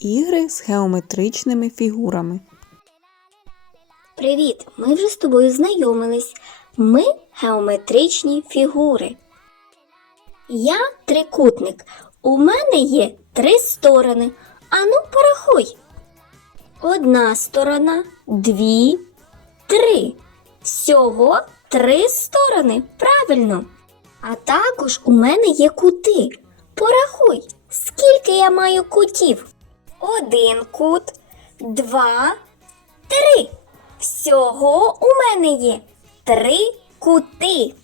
Ігри з геометричними фігурами. Привіт! Ми вже з тобою знайомились. Ми геометричні фігури. Я трикутник. У мене є три сторони. Ану, порахуй. Одна сторона, дві, три. Всього три сторони. Правильно. А також у мене є кути. Порахуй, скільки я маю кутів? Один кут, два, три. Всього у мене є три кути.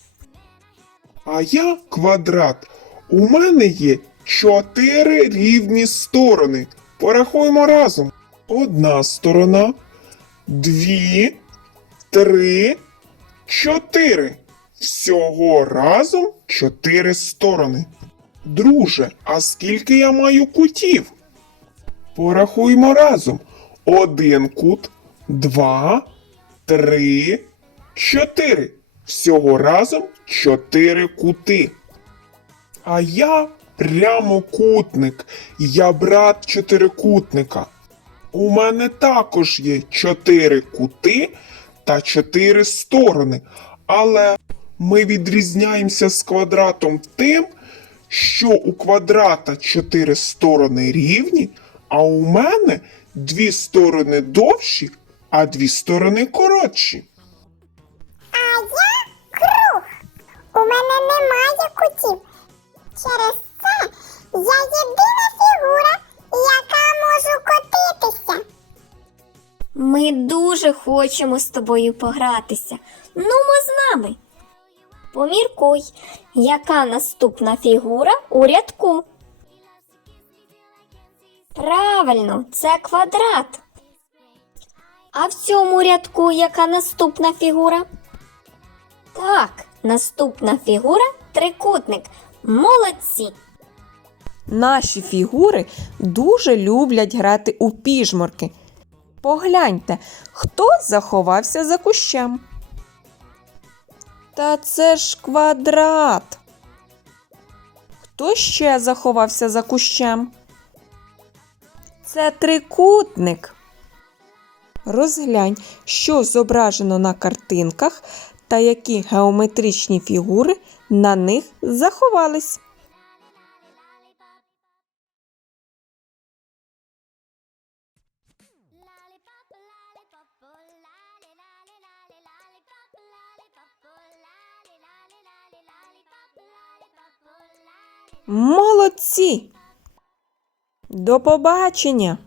А я квадрат. У мене є чотири рівні сторони. Порахуємо разом. Одна сторона, дві, три, чотири. Всього разом чотири сторони. Друже, а скільки я маю кутів? Порахуймо разом. Один кут, два, три, чотири. Всього разом чотири кути. А я прямокутник. Я брат чотирикутника. У мене також є чотири кути та чотири сторони. Але ми відрізняємося з квадратом тим, що у квадрата чотири сторони рівні, а у мене дві сторони довші, а дві сторони коротші. А я круг. У мене немає кутів. Через це я єдина фігура, яка може котитися. Ми дуже хочемо з тобою погратися. Нумо з нами. Поміркуй, яка наступна фігура у рядку. Правильно, це квадрат. А в цьому рядку яка наступна фігура? Так, наступна фігура трикутник. Молодці. Наші фігури дуже люблять грати у піжморки. Погляньте, хто заховався за кущем. Та це ж квадрат. Хто ще заховався за кущем? Це трикутник. Розглянь, що зображено на картинках та які геометричні фігури на них заховались. Молодці! До побачення!